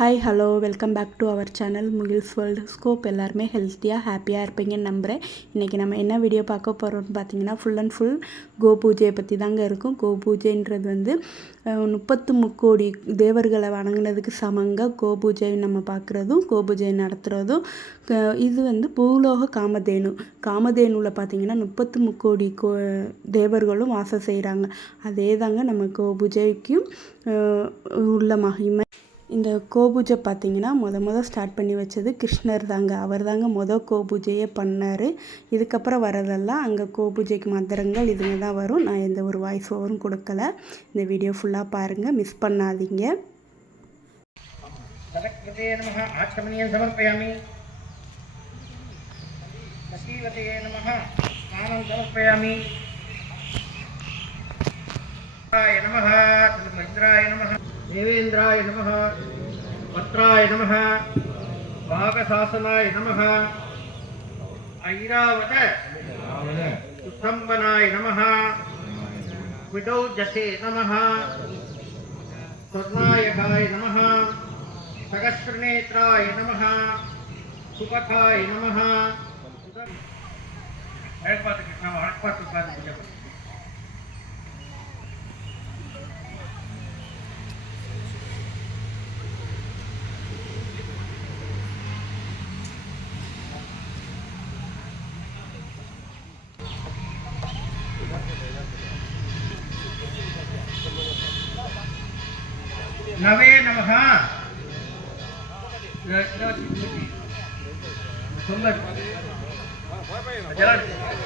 Hi hello welcome back to our channel Mukil's world scope எல்லாருமே ஹெல்த்தியாக ஹாப்பியாக இருப்பீங்கன்னு நம்புகிறேன் இன்றைக்கி நம்ம என்ன வீடியோ பார்க்க போகிறோம்னு பார்த்தீங்கன்னா ஃபுல் அண்ட் ஃபுல் கோ பூஜையை பற்றி தாங்க இருக்கும். கோ பூஜைன்றது வந்து முப்பத்து முக்கோடி தேவர்களை வணங்கினதுக்கு சமங்க கோ பூஜை நம்ம பார்க்குறதும் கோ பூஜை நடத்துகிறதும் இது வந்து பூலோக காமதேனு. காமதேனுவில் பார்த்தீங்கன்னா முப்பத்து முக்கோடி கோ தேவர்களும் வாசம் செய்கிறாங்க அதே தாங்க நம்ம கோ பூஜைக்கும் உள்ள மகிமை. இந்த கோபூஜை பார்த்திங்கன்னா முத முத ஸ்டார்ட் பண்ணி வச்சது கிருஷ்ணர் தாங்க. அவர் தாங்க மொதல் கோபூஜையே பண்ணார். இதுக்கப்புறம் வரதெல்லாம் அங்கே கோபூஜைக்கு மந்திரங்கள் இதுங்க தான் வரும். நான் எந்த ஒரு வாய்ஸ் ஓவரும் கொடுக்கல. இந்த வீடியோ ஃபுல்லாக பாருங்கள் மிஸ் பண்ணாதீங்க. நம நம. దేవేంద్రాయ నమ పత్రాయ నమ భాగశాసనాయ నమ ఐరావత సుసంబనాయ నమ విడౌజసే నమ స్వర్ణాయకాయ నమ సహస్రనేత్రాయ నమ సుపథాయ నమ. హడపాత కృష్ణ హడపాత పూజ நவே நமகா சொல்ல ஜலாம்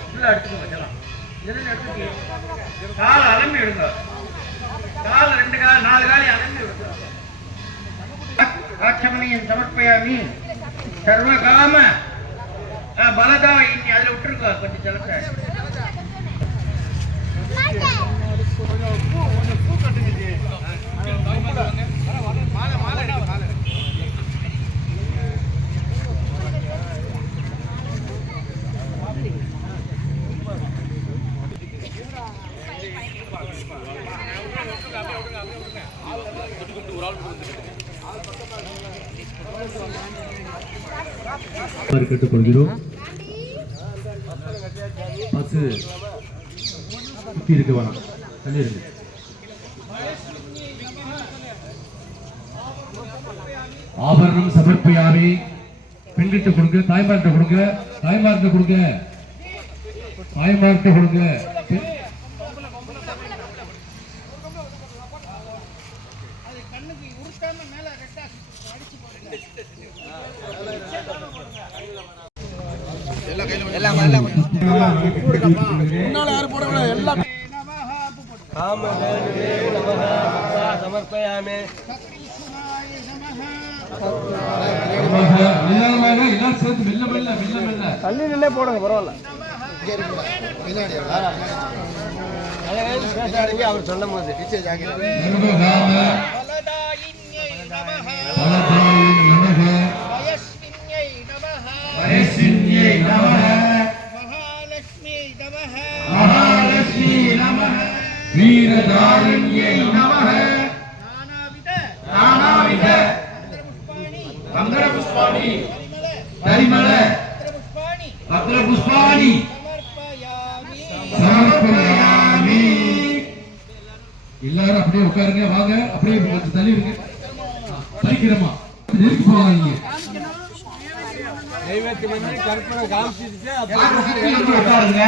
உள்ள எடுத்துக்கோங்க ஜலாம் எதுன்னு எடுத்துக்கி கால் அலம்பி விடுங்க கால் ரெண்டு கால் நாலு காலி அலம்பி விடுங்க ஆட்சமணியின் சமர்ப்பயாமி சர்வகாம பலதா இன்னி அதில் விட்டுருக்கோம் கொஞ்சம் ஜலத்தை மாறு கேட்டுக்கொள்கிறோம் பசு சுற்றி இருக்க வேணாம் தள்ளி ஆபரணம் சமர்ப்பயாமி பெண்கிட்ட கொடுங்க தாய்மார்கிட்ட கொடுங்க தாய்மார்கிட்ட கொடுங்க. தாய்மார்கிட்ட கொடுங்க. முன்னால யாரும் போட கூடாது எல்லாம் சமர்ப்பயாமே தள்ளி நின்னே போடுங்க பரவாயில்ல அவர் சொல்லும் போது மகாலட்சுமி நமः வீரதாரண்யை நமக நானாவித நானாவித புஷ்பாணி பரிமள பத்ர புஷ்பாணி சமர்ப்பயாமி எல்லாரும் அப்படியே உட்காருங்க வாங்க. அப்படியே கொஞ்சம் தள்ளி இருங்க. பறிக்கிறமா நெருக்கி போவாங்க நைவேத்தியம் பண்ணி கற்பனை காமிச்சிட்டு உட்காருங்க.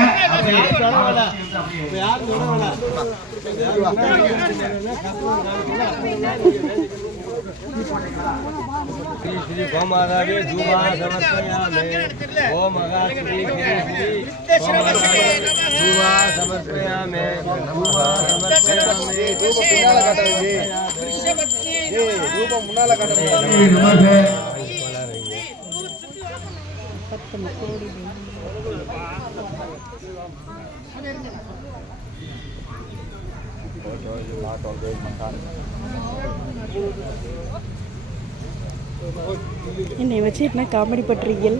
யாரும் விடவில்லை ஸ்ரீ ஸ்ரீ கோமாதாவே ஜூமா சமர்ப்பயாமே ஓ மகா ஸ்ரீ ஸ்ரீ ஸ்ரீ கோமாதாவே ஜூமா சமர்ப்பயாமே ஜூமா சமர்ப்பயாமே ரூபம் முன்னால நமக என்னை வச்சு என்ன காமெடி பண்றீங்கள்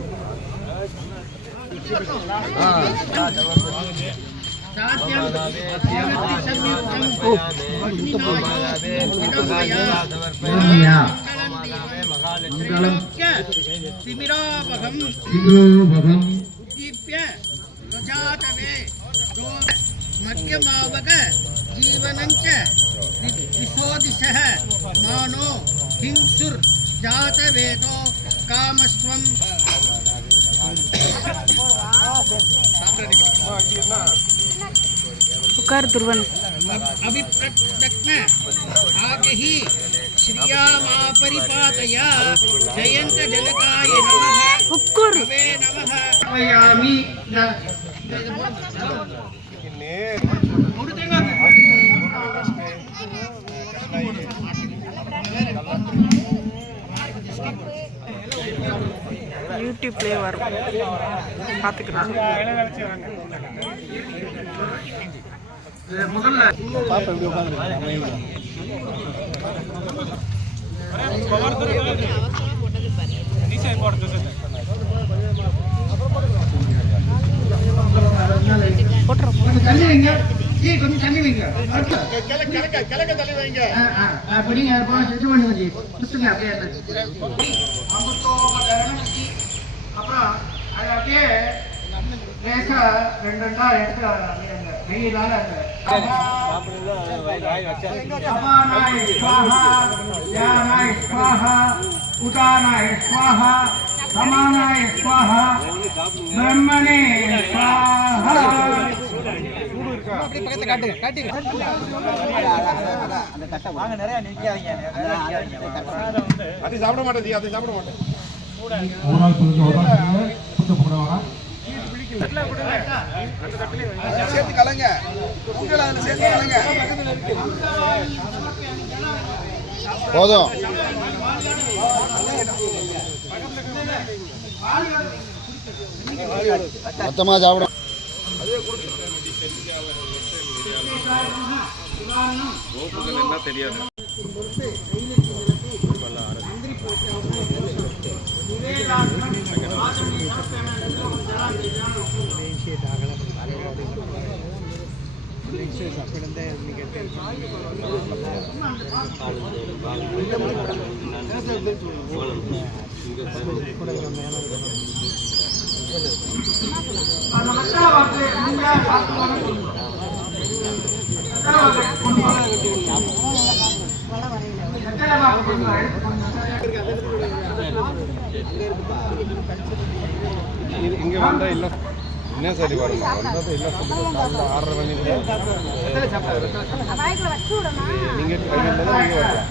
மங்களம் திமிரோபகம் திமிரோபகம் உத்தீப்ய प्रख्यातवे मध्यमावग जीवनञ्च दिशोदिशः मानो हिंसुर् जातवेदो कामस्वं पुकार दुर्वन। अभिप्रज्ञ आगे ही श्रिया मा परिपातया जयंत जनकाय नमः। हुक्कुर नमः वयामि யூடியூப்லேயே வரும். பார்த்துக்கலாம். முதல்ல கொஞ்சம் போட்டது வைங்க ஜி கொஞ்சம் தண்ணி வைங்க அடுத்து. ஆ, ஆ, ஆ, பிடிங்க போன சுத்தம் பண்ணி வச்சு சுத்துங்க அப்படியே அமிர்தோபகரணம் ஜி. அப்புறம் அது அப்படியே லேசா ரெண்டு ரெண்டா எடுத்து அந்த அபானாய ஸ்வாஹா ஸ்வாஹா ஸ்வாஹா சமானாய ஸ்வாஹா பிரம்மணே ஸ்வாஹா ஒரு நாள் சொல்லுங்க ஒரு நாள் சொல்லுங்க புத்த போடுவாங்க போதும் மொத்தமாக சாப்பிடும் அந்த மசாலா வாக்கு நீங்க சாப்பிட்டு வாங்க கொடுக்கணும். மசாலா வாக்கு கொண்டு வாங்க. மசாலா மொத்தமாக சாப்பிடும். தெரியாது எடுத்து கொண்டு இங்கே வந்தால் இல்லை. என்ன சரி வரணும் வந்தது இல்லை. சொல்லுங்க ஆறரை மணி நீங்கள் கையில் தான் நீங்கள் வரலாம்.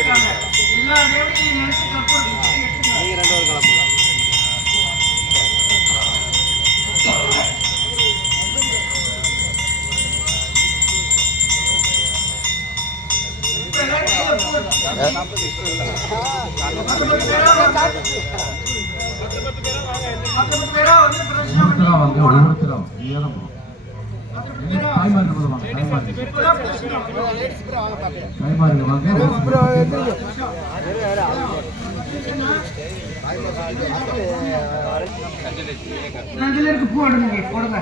ஒவ்வொருத்தரும் நமः மகாலட்சுமி ரெண்டு பேருக்கு பூ எடுங்க போடுங்க போடுங்க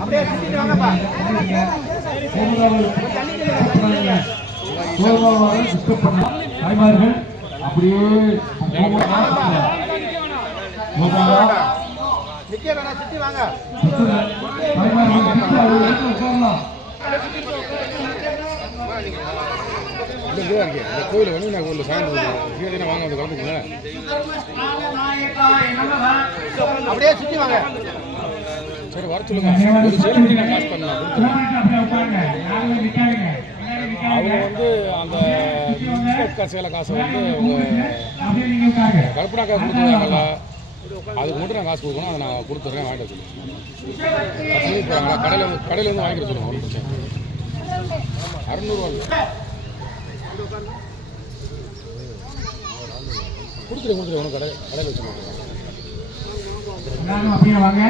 அப்படியே சோர்வாக டிஸ்டர்ப் பண்ண தாய்மார்கள் அப்படியே வேணாம் கோயில் வந்து நான் கோயில் சாயந்தரம் வாங்க வந்து அப்படியே சுத்தி வாங்க. சரி வர சொல்லுங்க. ஒரு சேலை மட்டும் நான் காசு பண்ணலாம் அவங்க வந்து அந்த இன்ஸ்பெக்டர் சேலை காசை வந்து அவங்க அப்படியே நீங்க கல்பனா காசு கொடுத்துருவாங்கல்ல அதுக்கு மட்டும் நான் காசு கொடுக்கணும் அதை நான் கொடுத்துட்றேன் வாங்கிட்டு சொல்லுவேன் இப்போ கடையில் வந்து கடையில் வந்து வாங்கிட்டு சொல்லுவேன் ஒன்றும் பிரச்சனை இல்லை. அறநூறுவா கொடுத்துரு கொடுத்துரு ஒன்றும் கடை கடையில் வச்சு மாட்டேன் எல்லாரும் அப்படியே வாங்க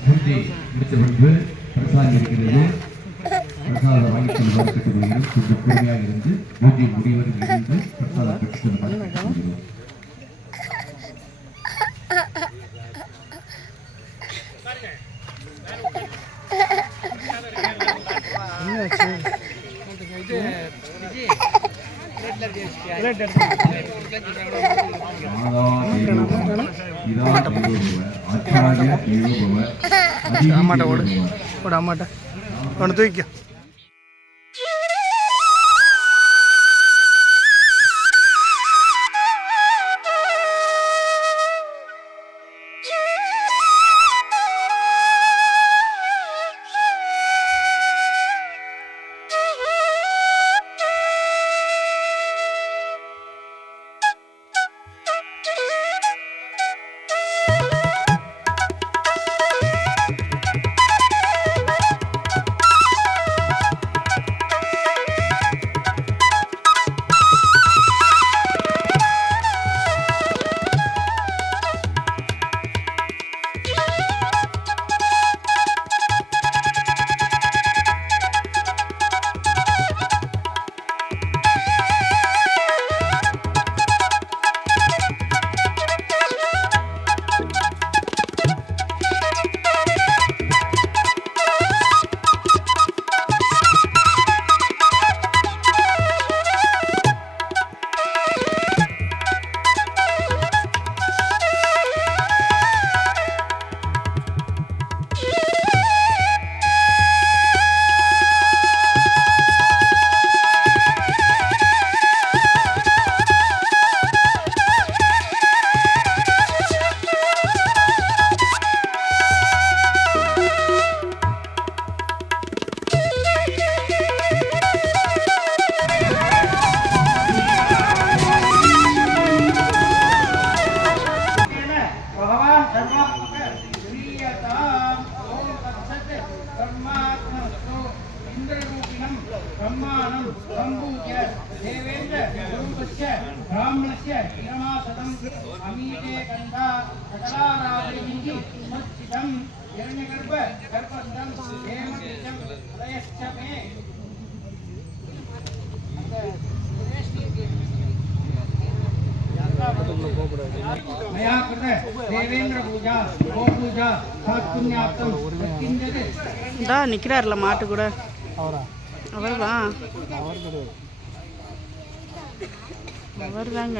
பூஜை முடித்த பின்பு பிரசாதம் இருக்கிறது பிரசாதம் வாங்கி செல்வார் கேட்டுக்கொள்கிறோம் கொஞ்சம் பொறுமையாக இருந்து பூஜை முடிவரை இருந்து பிரசாதம் பெற்று செல்வார் கேட்டுக்கொள்கிறோம் மாதா தேவோபவ, பிதா தேவோபவ, ஆச்சாரிய தேவோபவ, அதிதி தேவோபவ. ஒரு அம்மாட்ட. ஒன்று தூக்கிக்க. मया कृत देवेन्द्र पूजा गो पूजा सात्पुण्यार्थं किञ्चित् இந்தா நிற்கிறார்ல மாட்டு கூட அவரா அவர் தான் அவர் கிடையாது அவர் தாங்க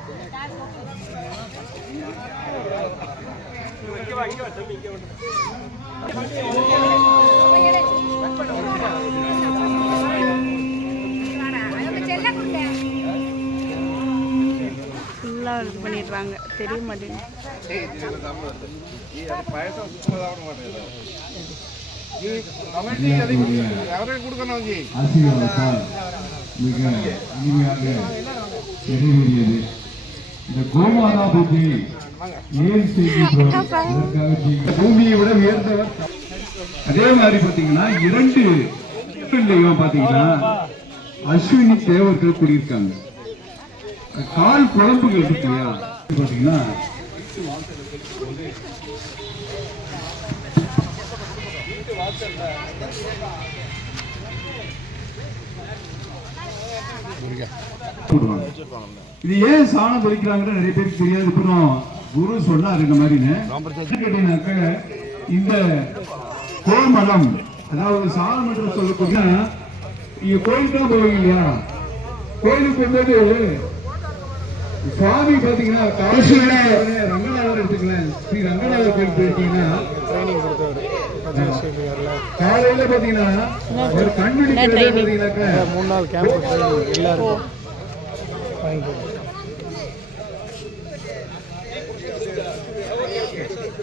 ஃபுல்லாக இது பண்ணிடுறாங்க. தெரிய மாட்டேங்குது கொடுக்கணும் மிக இனிமையாக நிறைவேறியது இந்த கோமாதா பூஜை ஏன் செய்கின்றோம். பூமியை விட உயர்ந்தவர் அதே மாதிரி பாத்தீங்கன்னா இரண்டு தெய்வம் பாத்தீங்கன்னா அஸ்வினி தேவர்கள் கூடியிருக்காங்க கால் குழம்புகள் இருக்கு இல்லையா பாத்தீங்கன்னா போடுவாங்க. இது ஏன் சாணம் பறிக்கிறாங்கன்னு நிறைய பேருக்கு தெரியாது. அப்புறம் குரு சொன்னார் இந்த மாதிரின்னு கேட்டீங்கன்னாக்க இந்த கோமலம் அதாவது சாலம் என்று சொல்லக்கூடிய நீங்க கோயிலுக்கு தான் போவீங்க இல்லையா? கோயிலுக்கு போகும்போது சுவாமி பாத்தீங்கன்னா காசியோட ரங்கநாதர் எடுத்துக்கலாம் ஸ்ரீ ரங்கநாதர் கோயில் போயிருக்கீங்கன்னா காலையில பாத்தீங்கன்னா ஒரு கண்விழி பாத்தீங்கன்னாக்க மூணு நாள் கேம்ப் கொடுத்தோம்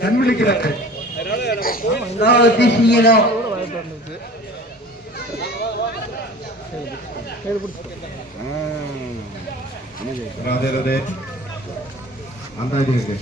கண் விழிக்கிறாங்க ராதே ராதே. அந்த இது இருக்கு